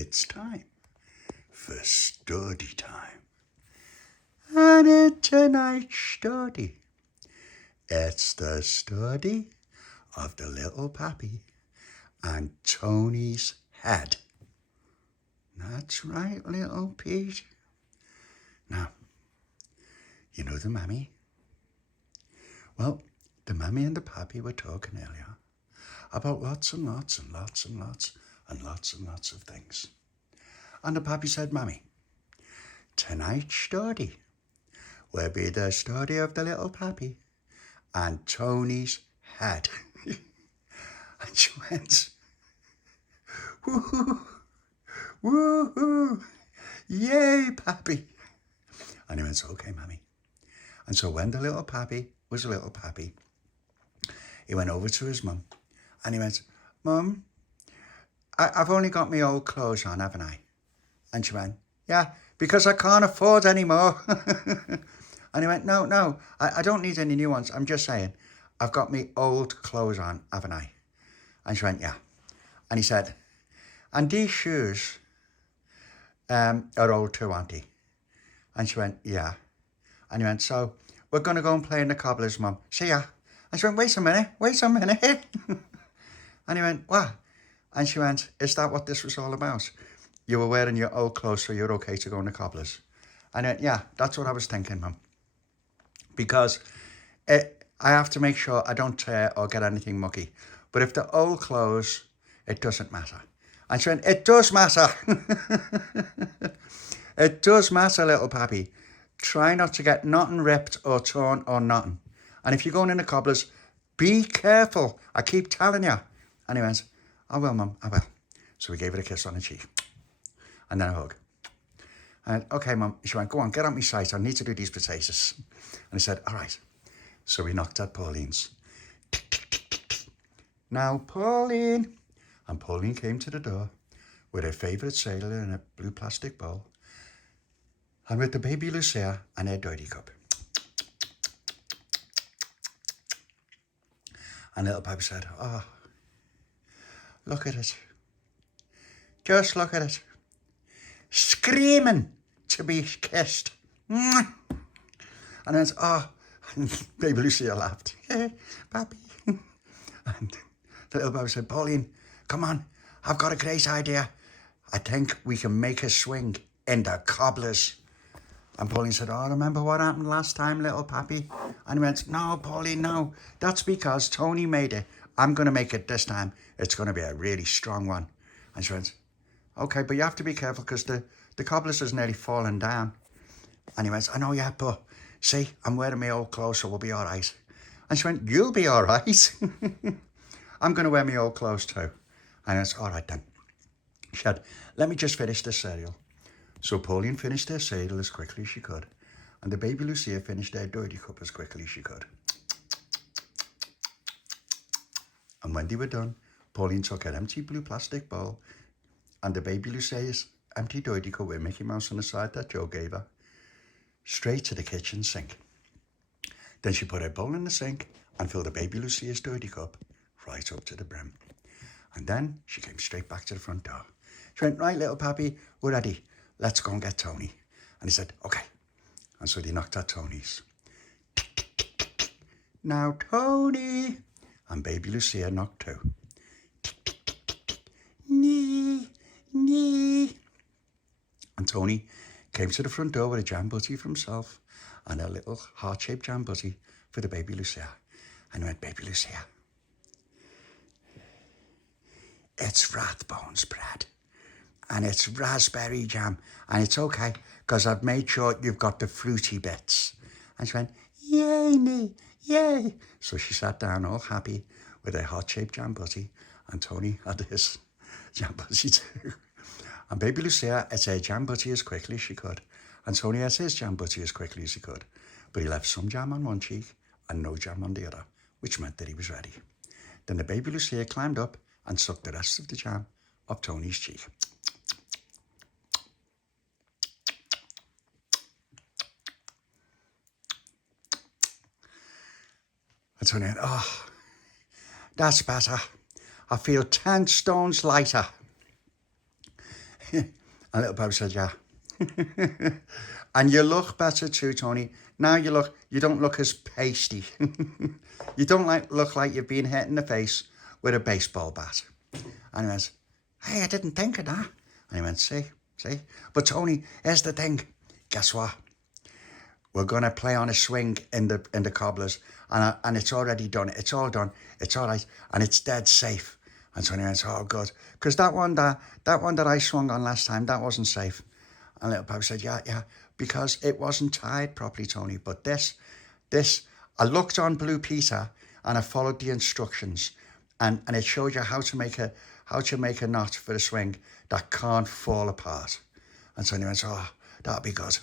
it's time for Stordy time. And in tonight's Stordy, it's the story of the Little Papi and Tony's head. That's right, little Pete. Now, you know the mammy? Well, the mammy and the pappy were talking earlier about lots and lots and lots and lots and lots and lots of things. And the pappy said, Mammy, tonight's story will be the story of the Little Papi and Tony's head. And she went, woohoo, woohoo, yay, Pappy. And he went, okay, Mammy. And so when the Little Papi was a little Pappy, he went over to his mum and he went, Mum, I've only got my old clothes on, haven't I? And she went, yeah, because I can't afford any more. And he went, no, I don't need any new ones. I'm just saying, I've got my old clothes on, haven't I? And she went, yeah. And he said, and these shoes are old too, aren't And she went, yeah. And he went, so we're going to go and play in the Cobblers, Mum. See ya. And she went, wait a minute. And he went, what? And she went, is that what this was all about? You were wearing your old clothes, so you're okay to go in the Cobblers. And he went, yeah, that's what I was thinking, Mum. Because I have to make sure I don't tear or get anything mucky. But if they're old clothes, it doesn't matter. And she went, it does matter. It does matter, little Pappy. Try not to get nothing ripped or torn or nothing. And if you're going in the Cobblers, be careful. I keep telling you. And he went, I will, Mum, I will. So we gave her a kiss on the cheek. And then a hug. And okay, Mum. She went, go on, get out my sight. I need to do these potatoes. And he said, all right. So we knocked at Pauline's. Tick, tick, tick, tick, tick. Now, Pauline. And Pauline came to the door with her favourite sailor in a blue plastic bowl. And with the Baby Lucia and her dirty cup. And little Pappy said, oh, look at it. Just look at it. Screaming to be kissed. And I went, oh, and Baby Lucia laughed. Hey, Pappy. And the little Pappy said, Pauline, come on, I've got a great idea. I think we can make a swing in the Cobblers. And Pauline said, oh, remember what happened last time, little Pappy? And he went, no, Pauline, no. That's because Tony made it. I'm going to make it this time. It's going to be a really strong one. And she went, okay, but you have to be careful because the Cobblers is nearly falling down. And he went, I know, yeah, but see, I'm wearing my old clothes, so we'll be all right. And she went, you'll be all right. I'm going to wear my old clothes too. And I went, all right then. She said, let me just finish this cereal. So Pauline finished her cereal as quickly as she could. And the Baby Lucia finished her dirty cup as quickly as she could. And when they were done, Pauline took her empty blue plastic bowl and the Baby Lucia's empty dirty cup with Mickey Mouse on the side that Joe gave her, straight to the kitchen sink. Then she put her bowl in the sink and filled the Baby Lucia's dirty cup right up to the brim. And then she came straight back to the front door. She went, right, little Pappy, we're ready. Let's go and get Tony. And he said, okay. And so they knocked at Tony's. Tick, tick, tick, tick, tick. Now, Tony. And Baby Lucia knocked too. Tick, tick, tick, tick, tick. Nee, nee. And Tony came to the front door with a jam butty for himself and a little heart-shaped jam butty for the Baby Lucia. And he went, Baby Lucia, it's Rathbones bread. And it's raspberry jam. And it's okay, because I've made sure you've got the fruity bits. And she went, yay, me, yay. So she sat down all happy with her heart-shaped jam butty. And Tony had his jam butty too. And Baby Lucia ate her jam butty as quickly as she could. And Tony ate his jam butty as quickly as he could. But he left some jam on one cheek and no jam on the other, which meant that he was ready. Then the Baby Lucia climbed up and sucked the rest of the jam off Tony's cheek. And Tony went, oh, that's better. I feel 10 stones lighter. And Little Papi said, yeah. And you look better too, Tony. Now you don't look as pasty. You don't look like you've been hit in the face with a baseball bat. And he went, hey, I didn't think of that. And he went, see. But Tony, here's the thing. Guess what? We're going to play on a swing in the Cobblers. And it's already done. It's all done. It's all right. And it's dead safe. And Tony went, oh, good. Because that one that I swung on last time, that wasn't safe. And Little Papi said, yeah, because it wasn't tied properly, Tony. But this, I looked on Blue Peter and I followed the instructions. And it showed you how to make a knot for a swing that can't fall apart. And Tony went, oh, that'll be good.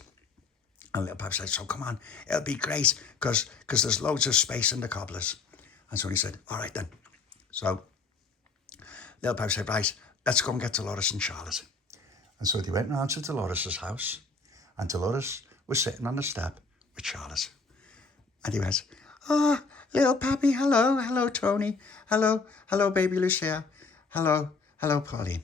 And Little Papi said, so come on, it'll be great because there's loads of space in the Cobblers. And so he said, all right then. So Little Papi said, right, let's go and get Delores and Charlotte. And so they went round to Delores' house, and Delores was sitting on the step with Charlotte. And he went, oh, Little Papi, hello, Tony. Hello, Baby Lucia. Hello, Pauline.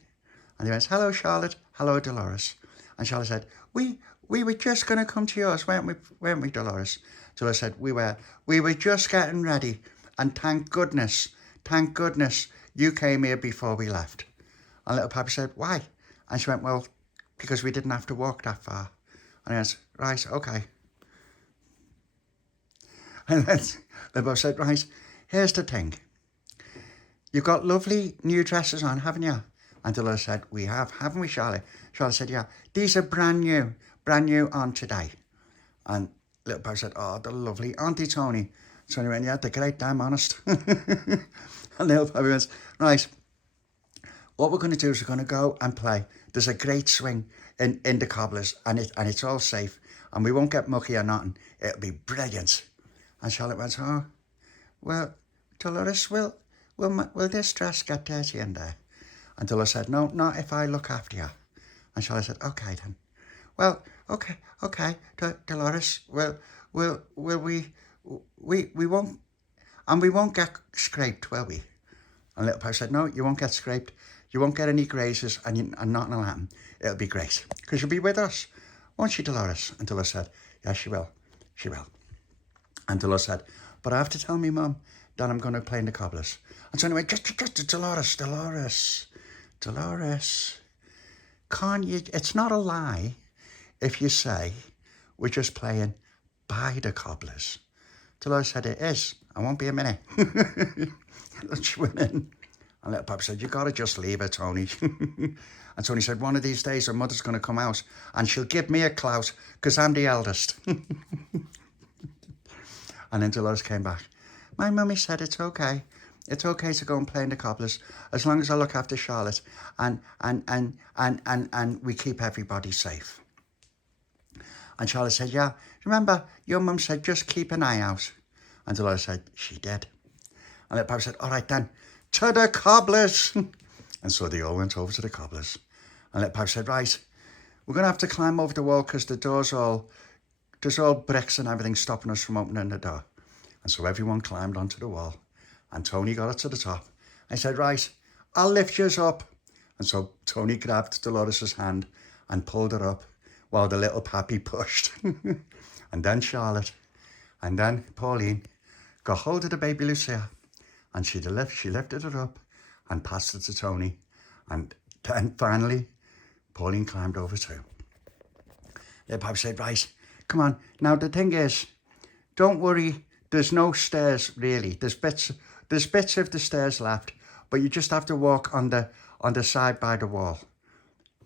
And he went, hello, Charlotte. Hello, Delores. And Charlotte said, we were just going to come to yours, weren't we, Delores? Delores said, we were just getting ready. And thank goodness, you came here before we left. And Little Papi said, why? And she went, well, because we didn't have to walk that far. And I went, right, okay. And then they both said, right, here's the thing. You've got lovely new dresses on, haven't you? And Delores said, we have, haven't we, Charlotte? Charlotte said, yeah, these are brand new on today. And Little Papi said, oh, they're lovely. Auntie Tony. Tony went, yeah, they're great, damn honest. And Little Papi went, right, what we're going to do is we're going to go and play. There's a great swing in the Cobblers, and it's all safe, and we won't get mucky or nothing. It'll be brilliant. And Charlotte went, oh, well, Delores, will this dress get dirty in there? And Delores said, no, not if I look after you. And Charlotte said, okay then. Well, okay, Delores, will we won't, and we won't get scraped, will we? And Little Papi said, no, you won't get scraped. You won't get any grazes, and nothing will happen. It'll be great, because you'll be with us, won't you, Delores? And Delores said, yeah, she will. And Delores said, but I have to tell me mum that I'm going to play in the Cobblers. And so anyway, just Delores, can't you, it's not a lie if you say we're just playing by the Cobblers. Delores said, it is. I won't be a minute. And she went in. And Little Papi said, you got to just leave her, Tony. And Tony said, one of these days her mother's going to come out and she'll give me a clout because I'm the eldest. And then Delores came back. My mummy said it's okay. It's okay to go and play in the Cobblers as long as I look after Charlotte and we keep everybody safe. And Charlotte said, yeah, remember your mum said just keep an eye out. And Delores said, she did. And Little Papi said, all right then, to the Cobblers. And so they all went over to the Cobblers. And Little Papi said, right, we're going to have to climb over the wall because there's all bricks and everything stopping us from opening the door. And so everyone climbed onto the wall. And Tony got it to the top. I said, right, I'll lift yours up. And so Tony grabbed Delores' hand and pulled her up while the Little Papi pushed. And then Charlotte and then Pauline got hold of the Baby Lucia. And she lifted it up and passed it to Tony. And then finally, Pauline climbed over too. Little Papi said, right, come on. Now the thing is, don't worry, there's no stairs really. There's bits of the stairs left, but you just have to walk on the side by the wall.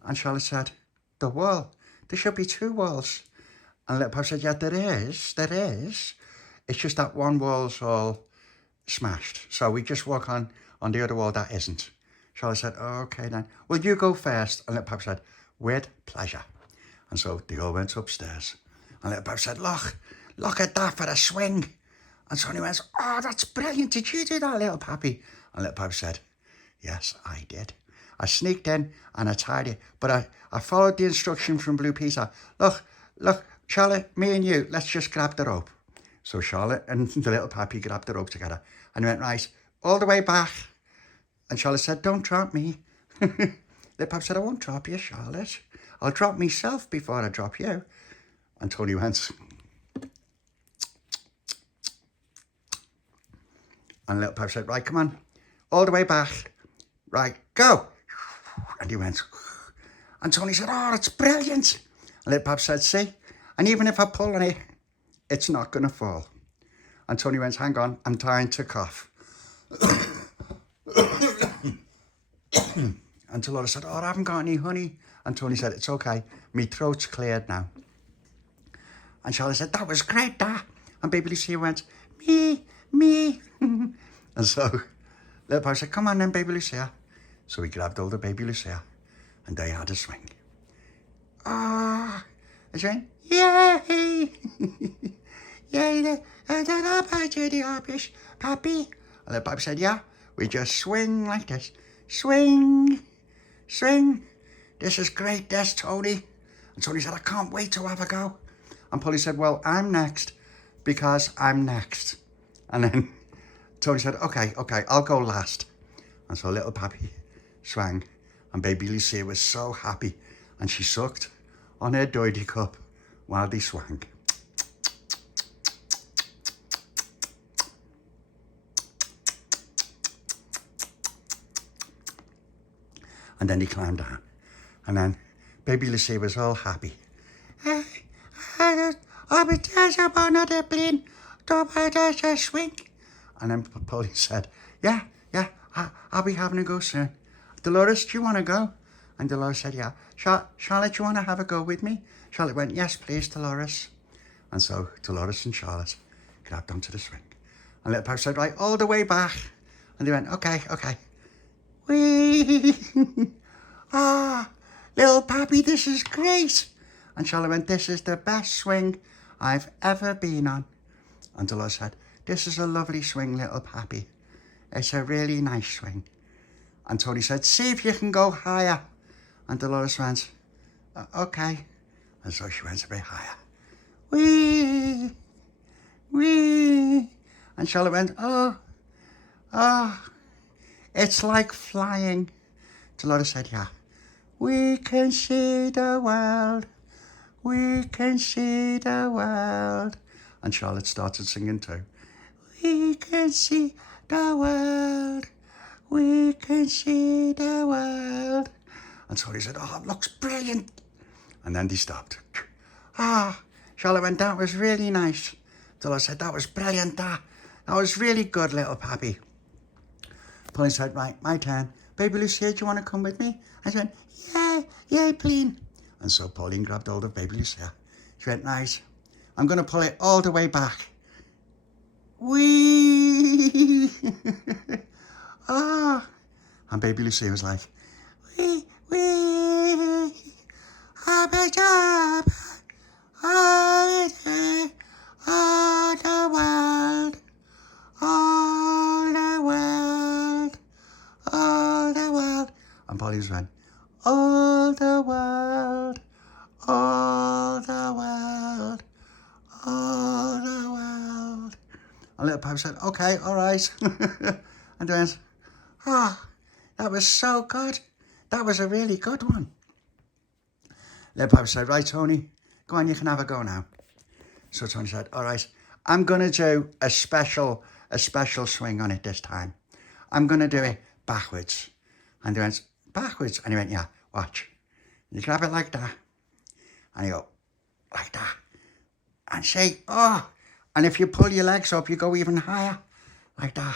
And Charlotte said, the wall? There should be two walls. And Little Papi said, yeah, there is. It's just that one wall's all smashed. So we just walk on the other wall that isn't. Charlotte said, oh, okay then. Well, you go first. And Little Papi said, with pleasure. And so they all went upstairs. And Little Papi said, look at that for a swing. And Sonny went, oh, that's brilliant. Did you do that, Little Papi? And Little Papi said, yes, I did. I sneaked in and I tied it. But I followed the instruction from Blue Peter. Look, Charlotte, me and you, let's just grab the rope. So Charlotte and the Little Papi grabbed the rope together. And went, right, all the way back. And Charlotte said, don't drop me. Little Papi said, I won't drop you, Charlotte. I'll drop myself before I drop you. And Tony went. And Little Papi said, right, come on. All the way back. Right, go. And he went. And Tony said, oh, that's brilliant. And Little Papi said, see, and even if I pull on it, it's not going to fall. And Tony went, hang on, I'm trying to cough. And Delores said, oh, I haven't got any honey. And Tony said, it's okay, my throat's cleared now. And Charlotte said, that was great, Dad. And Baby Lucia went, me. And so Little Papi said, come on then, Baby Lucia. So he grabbed hold of Baby Lucia and they had a swing. Ah, and she went, yay! Yay, Papi. And Little Papi said, yeah, we just swing like this. Swing. This is great, this, Tony. And Tony said, I can't wait to have a go. And Pauline said, well, I'm next because I'm next. And then Tony said, okay, I'll go last. And so Little Papi swang and Baby Lucia was so happy and she sucked on her doity cup while they swang. And then he climbed down. And then Baby Lucia was all happy. Swing. And then Pauline said, yeah, I'll be having a go soon. Delores, do you want to go? And Delores said, yeah. Charlotte, do you want to have a go with me? Charlotte went, yes, please, Delores. And so Delores and Charlotte grabbed onto the swing. And Little Papi said, right, all the way back. And they went, okay. Whee! Ah, Little Papi, this is great. And Charlotte went, this is the best swing I've ever been on. And Delores said, this is a lovely swing, Little Papi. It's a really nice swing. And Tony said, see if you can go higher. And Delores went, okay. And so she went a bit higher. Whee! And Charlotte went, oh, it's like flying. Delores said, yeah. We can see the world. We can see the world. And Charlotte started singing too. We can see the world. We can see the world. And Stordy said, oh, it looks brilliant. And then they stopped. Charlotte went, that was really nice. Delores said, that was brilliant, That was really good, Little Papi. Pauline said, right, my turn. Baby Lucia, do you want to come with me? And she went, yeah, Pauline. And so Pauline grabbed hold of Baby Lucia. She went, nice. I'm going to pull it all the way back. Whee! And Baby Lucia was like, wee, all the world. And Pauline went, all the world. And Little Papi said, okay, all right. And then, that was so good. That was a really good one. Little Papi said, right, Tony, go on, you can have a go now. So Tony said, all right, I'm going to do a special swing on it this time. I'm going to do it backwards. And he went, backwards? And he went, yeah, watch. You grab it like that. And you go, like that. And say, and if you pull your legs up, you go even higher, like that.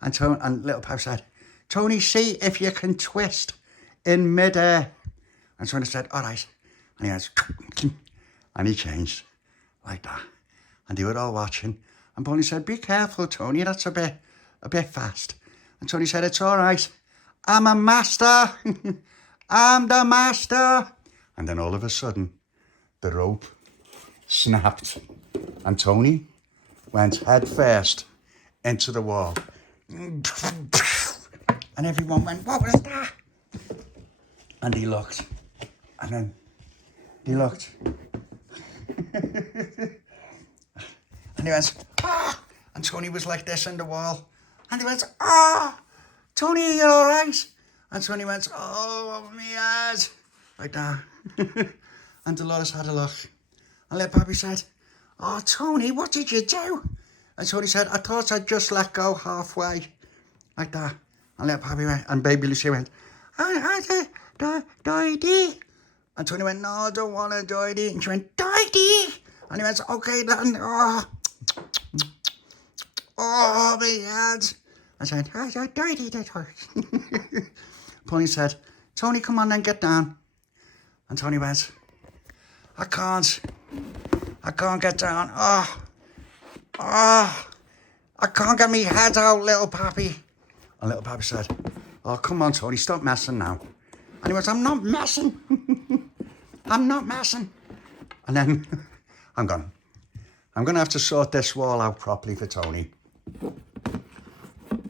And Little Papi said, Tony, see if you can twist in midair. And Tony said, all right. And he went, and he changed, like that. And they were all watching. And Pauline said, be careful, Tony, that's a bit fast. And Tony said, it's all right. I'm a master. I'm the master. And then all of a sudden, the rope snapped. And Tony went head first into the wall. And everyone went, what was that? And he looked. And then he looked. And he went, And Tony was like this in the wall. And he went, Tony, are you all right? And Tony went, oh, my head. Like that. And Delores had a look. And Little Papi said, oh, Tony, what did you do? And Tony said, I thought I'd just let go halfway. Like that. And Little Papi went, and Baby Lucia went, Doidy. And Tony went, no, I don't want a Doidy. And she went, Doidy. And he went, okay then. Oh, my head. I said, Doidy. Pauline said, Tony, come on then, get down. And Tony went, I can't get down. I can't get me head out, Little Papi. And Little Papi said, oh, come on, Tony, stop messing now. And he went, I'm not messing. I'm not messing. And then, I'm going to have to sort this wall out properly for Tony.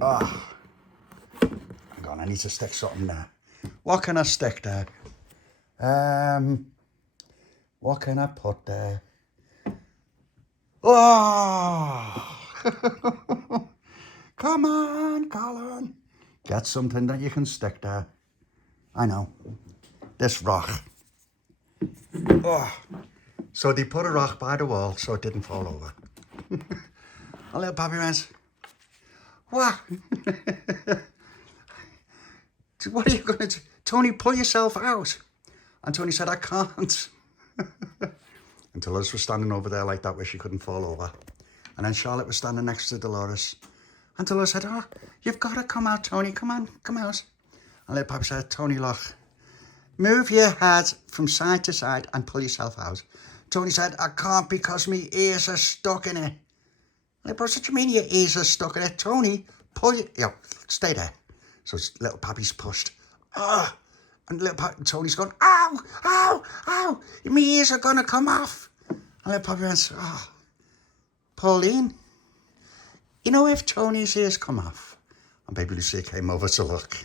Hang on, I need to stick something there. What can I stick there? What can I put there? Oh! Come on, Colin. Get something that you can stick there. I know. This rock. Oh. So they put a rock by the wall so it didn't fall over. And Little Papi went, what? What are you going to do? Tony, pull yourself out. And Tony said, I can't. And Delores was standing over there like that where she couldn't fall over. And then Charlotte was standing next to Delores. And Delores said, oh, you've got to come out, Tony. Come on, come out. And Little Papi said, Tony, look, move your head from side to side and pull yourself out. Tony said, I can't because my ears are stuck in it. Little Papi said, what do you mean your ears are stuck in it? Tony, pull your... Yo, stay there. So Little Papi's pushed. And Tony's going, ow, ow, ow. My ears are going to come off. And Little Papi went, oh, Pauline, you know if Tony's ears come off? And Baby Lucia came over to look.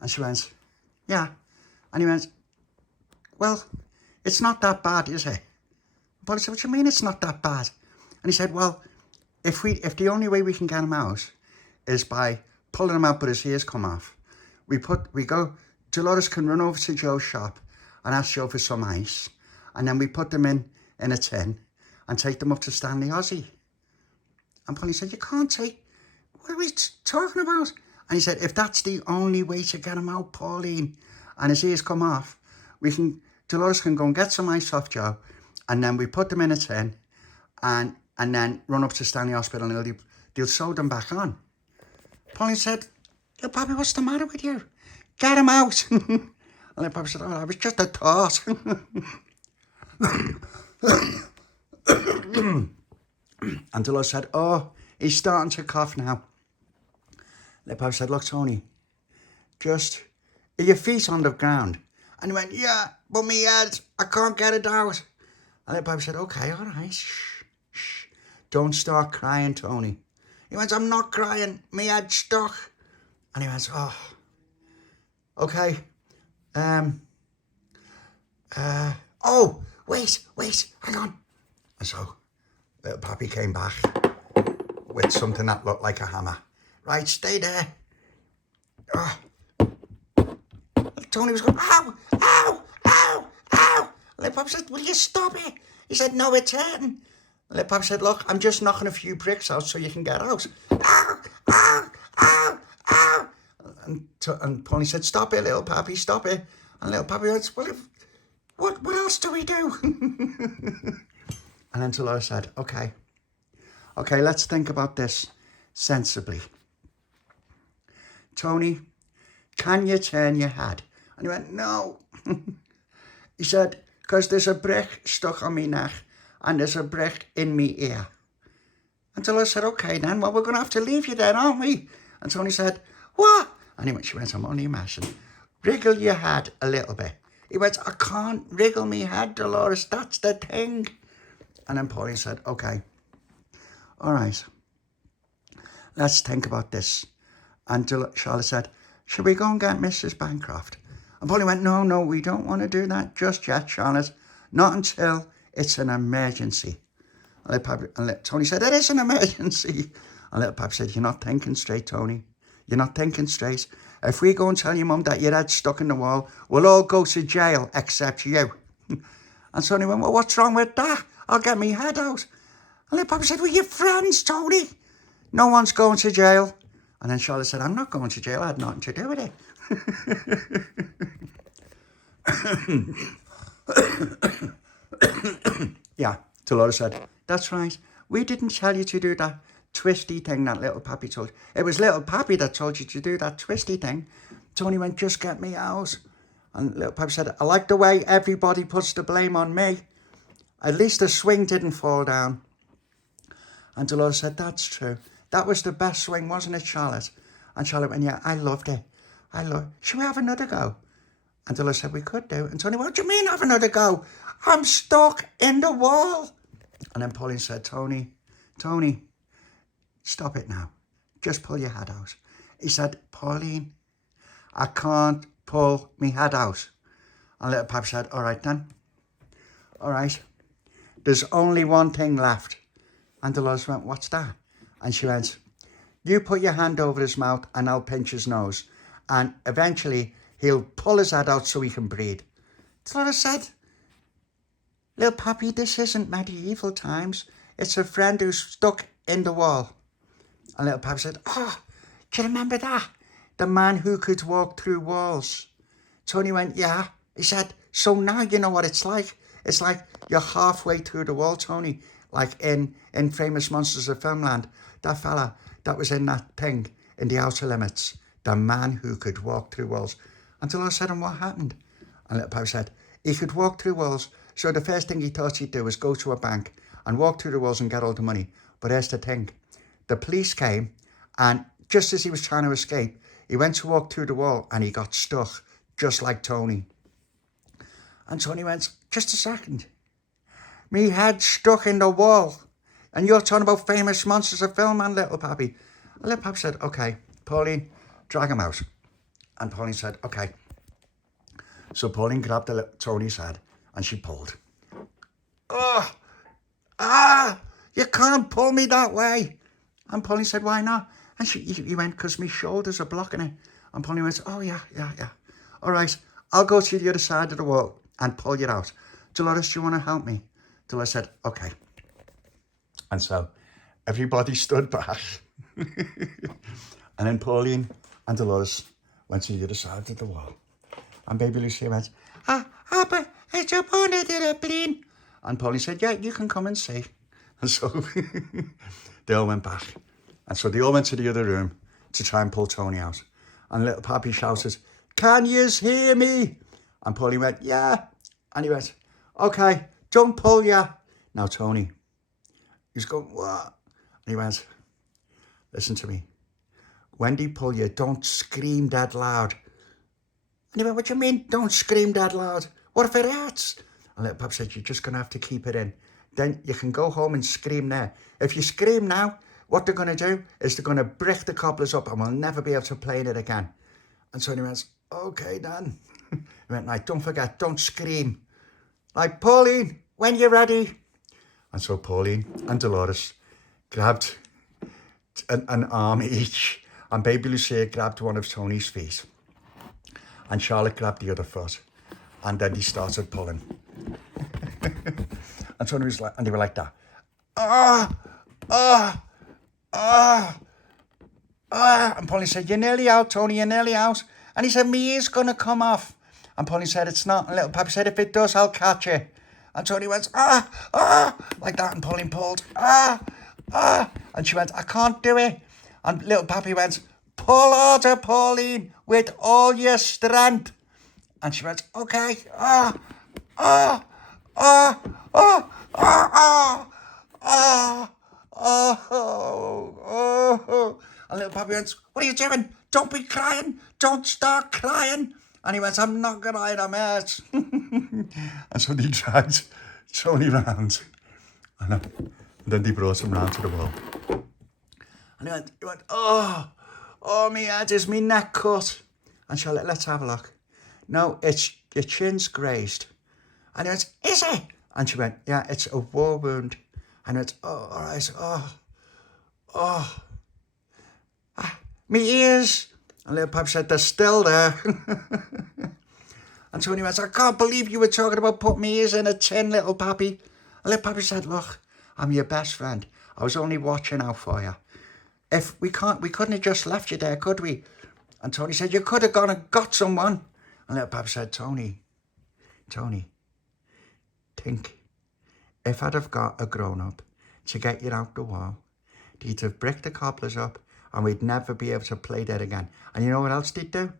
And she went, yeah. And he went, well, it's not that bad, is it? But I said, what do you mean it's not that bad? And he said, well, if the only way we can get him out is by pulling him out but his ears come off, we go, Delores can run over to Joe's shop and ask Joe for some ice, and then we put them in a tin and take them up to Stanley Aussie. And Pauline said, you can't take, what are we talking about? And he said, if that's the only way to get him out, Pauline, and his ears come off, Delores can go and get some ice off Joe, and then we put them in a tin and then run up to Stanley Hospital and they'll sew them back on. Pauline said, Little Papi, what's the matter with you? Get him out. And Little Papi said, oh, it was just a thought. And Delores said, oh, he's starting to cough now. Little Papi said, look, Tony, just, are your feet on the ground? And he went, yeah, but me head, I can't get it out. And Little Papi said, okay, all right, shh, shh. Don't start crying, Tony. He went, I'm not crying, me head stuck. And he went, oh, okay. Oh, wait, hang on. And so Little Papi came back with something that looked like a hammer. Right, stay there. Oh. Tony was going, ow, ow, ow, ow. Little Papi said, will you stop it? He said, no, it's hurting. Little Papi said, look, I'm just knocking a few bricks out so you can get out. Ow, ow, ow, ow. And Pauline said, stop it, Little Papi, stop it. And Little Papi went, well, what else do we do? And then Delores said, okay, let's think about this sensibly. Tony, can you turn your head? And he went, no. He said, because there's a brick stuck on me neck and there's a brick in me ear. And Delores said, okay then, well, we're going to have to leave you then, aren't we? And Tony said, what? And she went, I'm only messing. Wriggle your head a little bit. He went, I can't wriggle me head, Delores, that's the thing. And then Pauline said, okay, all right, let's think about this. And Charlotte said, should we go and get Mrs. Bancroft? And Pauline went, no, we don't want to do that just yet, Charlotte. Not until it's an emergency. And Tony said, it is an emergency. And Little Papi said, you're not thinking straight, Tony. You're not thinking straight. If we go and tell your mum that your head's stuck in the wall, we'll all go to jail except you. And Tony went, well, what's wrong with that? I'll get me head out. And Little Papi said, well, you're friends, Tony. No one's going to jail. And then Charlotte said, I'm not going to jail. I had nothing to do with it. Yeah, Delores said, that's right. We didn't tell you to do that twisty thing that Little Papi told you. It was Little Papi that told you to do that twisty thing. Tony went, just get me out. And Little Papi said, I like the way everybody puts the blame on me. At least the swing didn't fall down. And Delores said, that's true. That was the best swing, wasn't it, Charlotte? And Charlotte went, yeah, I loved it. Should we have another go? And Delores said, we could do. And Tony, what do you mean have another go? I'm stuck in the wall. And then Pauline said, Tony, stop it now. Just pull your head out. He said, Pauline, I can't pull me head out. And Little Papi said, all right then. All right. There's only one thing left. And Delores went, what's that? And she went, you put your hand over his mouth and I'll pinch his nose. And eventually he'll pull his head out so he can breathe. Delores said, Little Papi, this isn't medieval times. It's a friend who's stuck in the wall. And Little Papi said, oh, do you remember that? The man who could walk through walls. Tony went, yeah. He said, so now you know what it's like. It's like you're halfway through the wall, Tony. Like in Famous Monsters of Filmland. That fella that was in that thing in The Outer Limits. The man who could walk through walls. And Delores said, and what happened? And Little Papi said, he could walk through walls. So the first thing he thought he'd do was go to a bank and walk through the walls and get all the money. But here's the thing. The police came and just as he was trying to escape, he went to walk through the wall and he got stuck, just like Tony. And Tony went, just a second. Me head stuck in the wall. And you're talking about Famous Monsters of Film and Little Papi. And Little Papi said, okay, Pauline, drag him out. And Pauline said, okay. So Pauline grabbed Tony's head and she pulled. You can't pull me that way. And Pauline said, why not? And he went, because my shoulders are blocking it. And Pauline went, oh, yeah. All right, I'll go to the other side of the wall and pull you out. Delores, do you want to help me? Delores said, okay. And so everybody stood back. And then Pauline and Delores went to the other side of the wall. And Baby Lucia went, but it's up on the plane. And Pauline said, yeah, you can come and see. And so they all went back. And so they all went to the other room to try and pull Tony out. And Little Papi shouted, can you hear me? And Pauline went, yeah. And he went, okay, don't pull ya. Now, Tony, he's going, what? And he went, listen to me. When they pull you, don't scream that loud. And he went, what do you mean, don't scream that loud? What if it hurts? And Little Papi said, you're just going to have to keep it in. Then you can go home and scream there. If you scream now, what they're going to do is they're going to brick the Cobblers up and we'll never be able to play in it again. And so he went, okay, Dan. He went, like, don't forget, don't scream. Like, Pauline, when you're ready. And so Pauline and Delores grabbed an arm each. And Baby Lucia grabbed one of Tony's feet. And Charlotte grabbed the other foot. And then he started pulling. And Tony was like, and they were like that. And Pauline said, you're nearly out, Tony, you're nearly out. And he said, me ear's going to come off. And Pauline said, it's not. And Little Papi said, if it does, I'll catch it. And Tony went, like that. And Pauline pulled, And she went, I can't do it. And Little Papi went, pull harder, Pauline, with all your strength. And she went, okay, And Little Papi went, what are you doing? Don't be crying. Don't start crying. And he went, I'm not crying, I'm hurt. And so they dragged Tony round. And then they brought him round to the wall. And he went, oh, my head is my neck cut. And Charlotte, let's have a look. No, it's your chin's grazed. And he went, is it? And she went, yeah, it's a war wound. And he went, oh, all right, Me ears. And Little Papi said, they're still there. And Tony went, I can't believe you were talking about putting me ears in a tin, Little Papi. And Little Papi said, look, I'm your best friend. I was only watching out for you. If we couldn't have just left you there, could we? And Tony said, you could have gone and got someone. And Little Papi said, Tony, think, if I'd have got a grown-up to get you out the wall, they'd have bricked the Cobblers up and we'd never be able to play there again. And you know what else they'd do?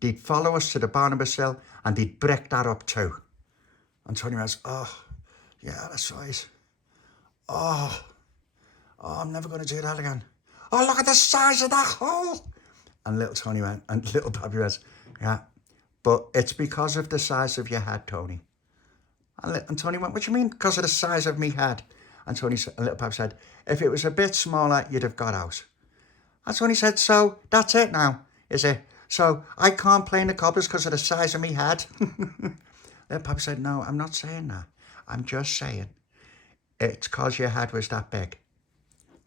They'd follow us to the Barnabas Hill and they'd brick that up too. And Tony was, oh, yeah, that's right. Oh, I'm never going to do that again. Oh, look at the size of that hole. And little Tony went, and Little Papi went, yeah, but it's because of the size of your head, Tony. And Tony went, what do you mean, because of the size of me head? And Little Papi said, if it was a bit smaller, you'd have got out. And Tony said, so that's it now, is it? So I can't play in the Cobblers because of the size of me head? Little Papi said, no, I'm not saying that. I'm just saying it's because your head was that big.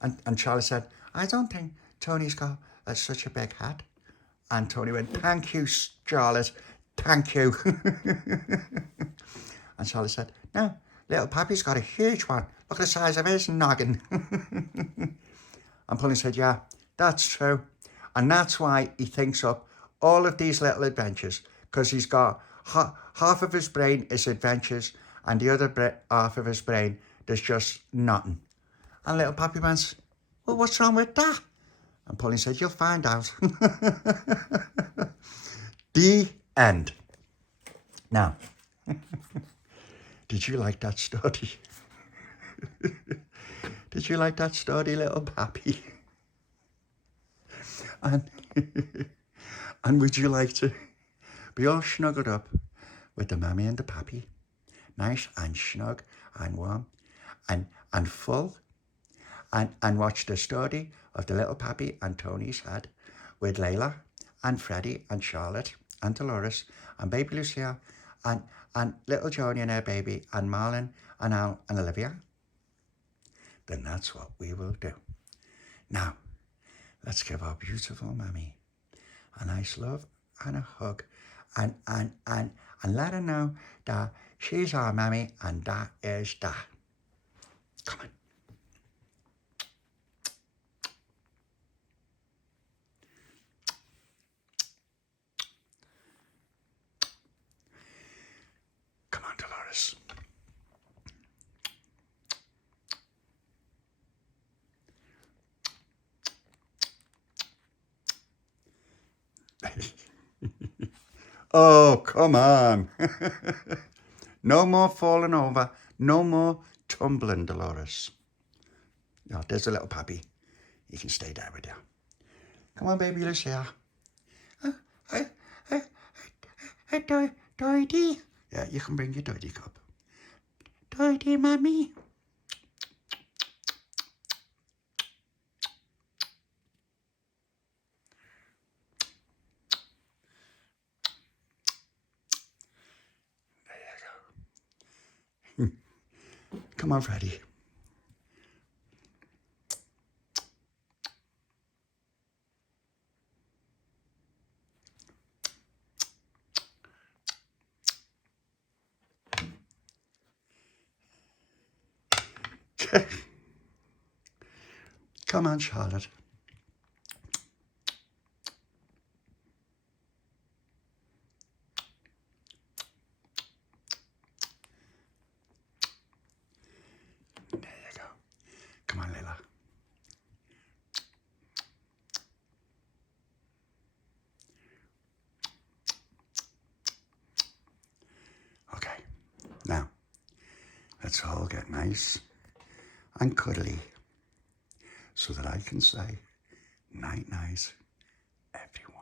And Charlie said, I don't think Tony's got such a big head. And Tony went, thank you, Charlotte, thank you. And Charlie said, no, Little Papi's got a huge one. Look at the size of his noggin. And Pauline said, yeah, that's true. And that's why he thinks up all of these little adventures, because he's got half of his brain is adventures and the other half of his brain, there's just nothing. And Little Papi went, well, what's wrong with that? And Pauline said, you'll find out. The end. Now, did you like that story? Did you like that story, Little Papi? And would you like to be all snuggled up with the mammy and the pappy? Nice and snug and warm and full. And watch the story of the Little Papi and Tony's head with Layla and Freddie and Charlotte and Delores and Baby Lucia and little Joni and her baby and Marlon and Al and Olivia. Then that's what we will do. Now, let's give our beautiful mammy a nice love and a hug and let her know that she's our mammy and that is that. Come on. Come on, Delores. Oh, come on. No more falling over. No more tumbling, Delores. Yeah, there's a Little Papi. You can stay there with you. Come on, Baby Lucia. Doity. Yeah, you can bring your doity cup. Doity, Mummy. Come on, Freddie. Come on, Charlotte. There you go. Come on, Layla. Okay, now let's all get nice and cuddly so that I can say night night, everyone.